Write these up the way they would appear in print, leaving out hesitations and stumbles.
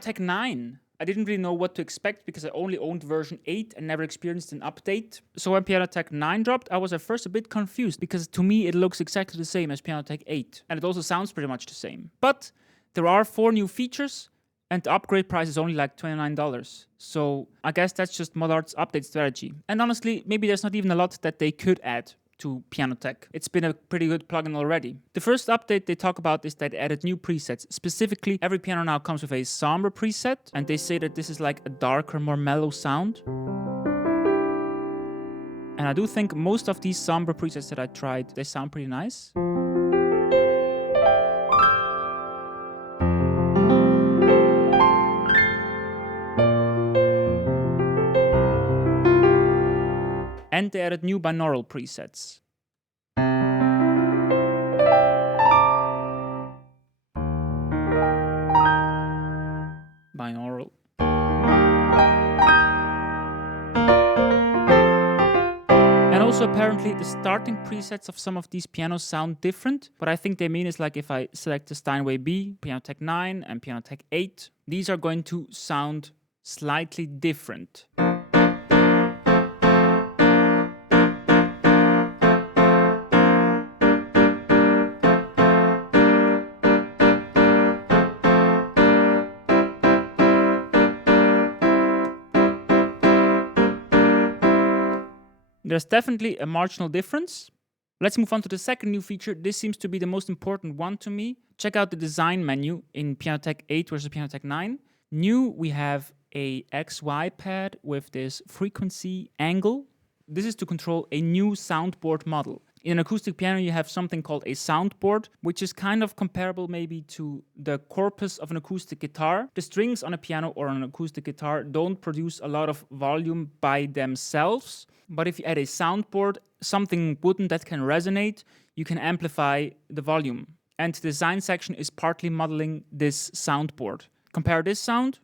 Pianoteq 9. I didn't really know what to expect because I only owned version 8 and never experienced an update. So when Pianoteq 9 dropped, I was at first a bit confused because to me it looks exactly the same as Pianoteq 8. And it also sounds pretty much the same. But there are 4 new features and the upgrade price is only like $29. So I guess that's just Modartt's update strategy. And honestly, maybe there's not even a lot that they could add to Pianoteq. It's been a pretty good plugin already. The first update they talk about is that they added new presets. Specifically, every piano now comes with a Sombre preset, and they say that this is like a darker, more mellow sound. And I do think most of these Sombre presets that I tried, they sound pretty nice. And they added new binaural presets. Binaural. And also apparently the starting presets of some of these pianos sound different. What I think they mean is like if I select the Steinway B, Pianoteq 9 and Pianoteq 8, these are going to sound slightly different. There's definitely a marginal difference. Let's move on to the second new feature. This seems to be the most important one to me. Check out the design menu in Pianoteq 8 versus Pianoteq 9. New, we have a XY pad with this frequency angle. This is to control a new soundboard model. In an acoustic piano, you have something called a soundboard, which is kind of comparable maybe to the corpus of an acoustic guitar. The strings on a piano or on an acoustic guitar don't produce a lot of volume by themselves. But if you add a soundboard, something wooden that can resonate, you can amplify the volume. And the design section is partly modeling this soundboard. Compare this sound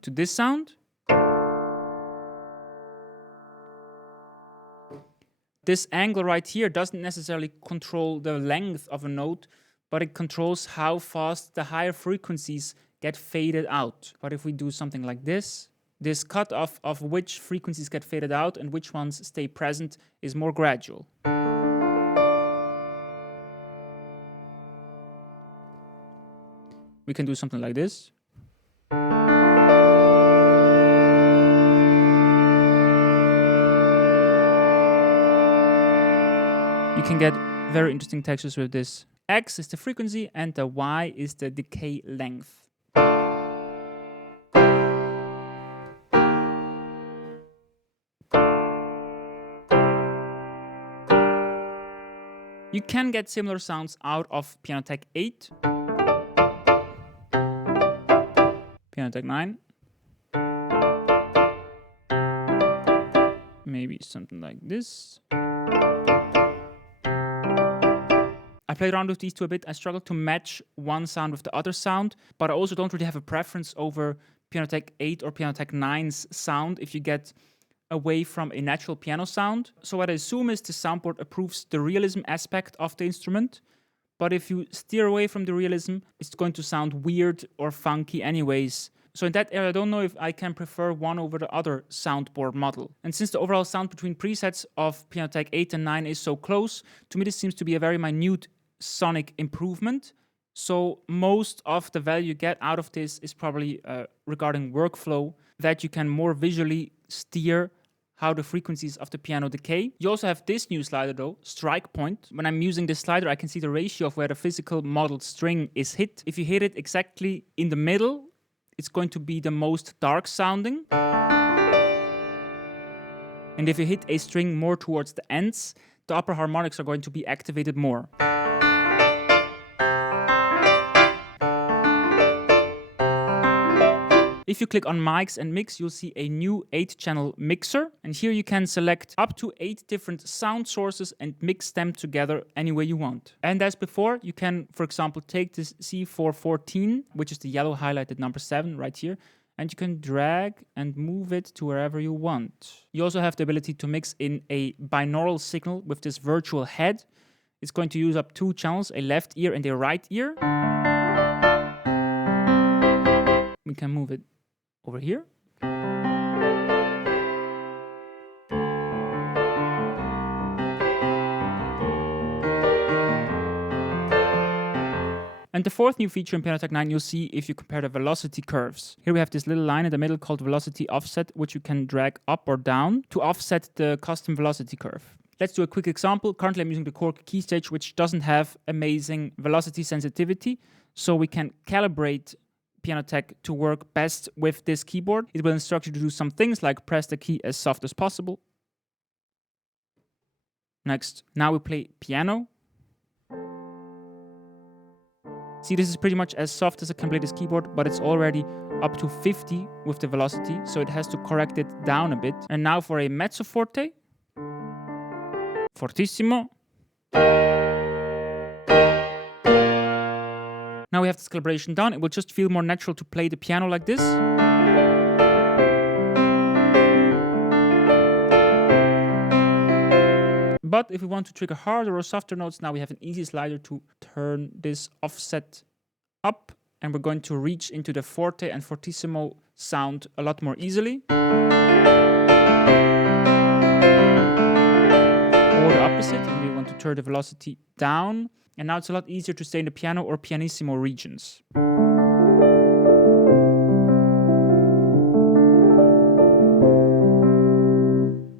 to this sound. This angle right here doesn't necessarily control the length of a note, but it controls how fast the higher frequencies get faded out. But if we do something like this cutoff of which frequencies get faded out and which ones stay present is more gradual. We can do something like this. You can get very interesting textures with this. X is the frequency and the Y is the decay length. You can get similar sounds out of Pianoteq 8, Pianoteq 9, maybe something like this. I played around with these two a bit. I struggled to match one sound with the other sound, but I also don't really have a preference over Pianoteq 8 or Pianoteq 9's sound if you get away from a natural piano sound. So what I assume is the soundboard approves the realism aspect of the instrument, but if you steer away from the realism, it's going to sound weird or funky anyways. So in that area, I don't know if I can prefer one over the other soundboard model. And since the overall sound between presets of Pianoteq 8 and 9 is so close, to me this seems to be a very minute sonic improvement. So most of the value you get out of this is probably regarding workflow, that you can more visually steer how the frequencies of the piano decay. You also have this new slider though, strike point. When I'm using this slider, I can see the ratio of where the physical modeled string is hit. If you hit it exactly in the middle, it's going to be the most dark sounding. And if you hit a string more towards the ends, the upper harmonics are going to be activated more. If you click on mics and mix, you'll see a new 8-channel mixer. And here you can select up to 8 different sound sources and mix them together any way you want. And as before, you can, for example, take this C414, which is the yellow highlighted number 7 right here, and you can drag and move it to wherever you want. You also have the ability to mix in a binaural signal with this virtual head. It's going to use up 2 channels, a left ear and a right ear. can move it over here. And the fourth new feature in Pianoteq 9 you'll see if you compare the velocity curves. Here we have this little line in the middle called velocity offset, which you can drag up or down to offset the custom velocity curve. Let's do a quick example. Currently I'm using the Korg key stage, which doesn't have amazing velocity sensitivity, so we can calibrate Pianoteq to work best with this keyboard. It will instruct you to do some things like press the key as soft as possible. Next, now we play piano. See, this is pretty much as soft as I can play this keyboard, but it's already up to 50 with the velocity, so it has to correct it down a bit. And now for a mezzo forte. Fortissimo. Now we have this calibration done. It will just feel more natural to play the piano like this. But if we want to trigger harder or softer notes, now we have an easy slider to turn this offset up, and we're going to reach into the forte and fortissimo sound a lot more easily. Or the opposite, and we want to turn the velocity down, and now it's a lot easier to stay in the piano or pianissimo regions.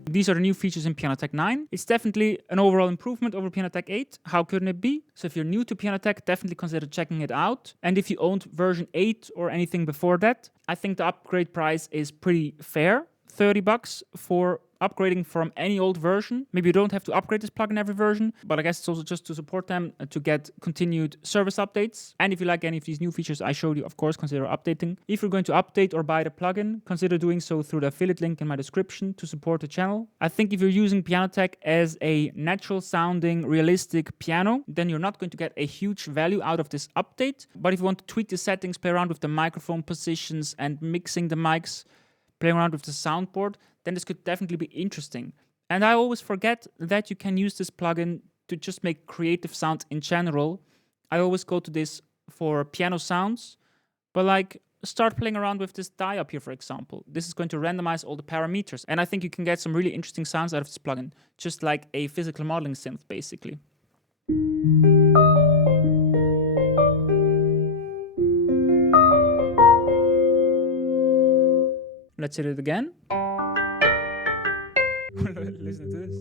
These are the new features in Pianoteq 9. It's definitely an overall improvement over Pianoteq 8. How couldn't it be? So if you're new to Pianoteq, definitely consider checking it out. And if you owned version 8 or anything before that, I think the upgrade price is pretty fair. $30 for upgrading from any old version. Maybe you don't have to upgrade this plugin every version, but I guess it's also just to support them to get continued service updates. And if you like any of these new features I showed you, of course, consider updating. If you're going to update or buy the plugin, consider doing so through the affiliate link in my description to support the channel. I think if you're using Pianoteq as a natural sounding, realistic piano, then you're not going to get a huge value out of this update. But if you want to tweak the settings, play around with the microphone positions and mixing the mics, playing around with the soundboard, then this could definitely be interesting. And I always forget that you can use this plugin to just make creative sounds in general. I always go to this for piano sounds, but like start playing around with this die up here, for example. This is going to randomize all the parameters, and I think you can get some really interesting sounds out of this plugin, just like a physical modeling synth, basically. Let's hit it again. Listen to this.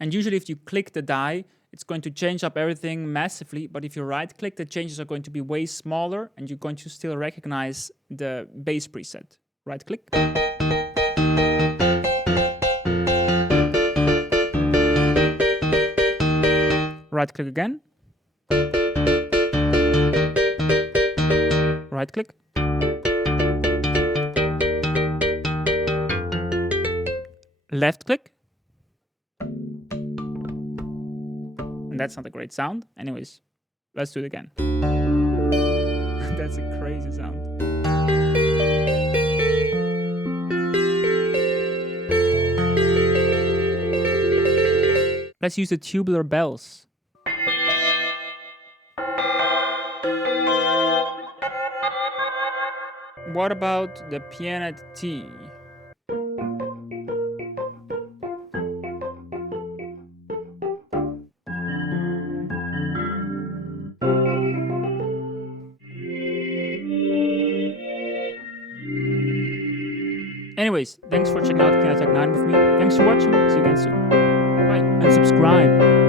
And usually if you click the die, it's going to change up everything massively, but if you right click, the changes are going to be way smaller and you're going to still recognize the bass preset. Right click. Right click again. Right click. Left click. And that's not a great sound. Anyways, let's do it again. That's a crazy sound. Let's use the tubular bells. What about the Pianoteq? Anyways, thanks for checking out Pianoteq 9 with me. Thanks for watching. See you again soon. Bye. And subscribe.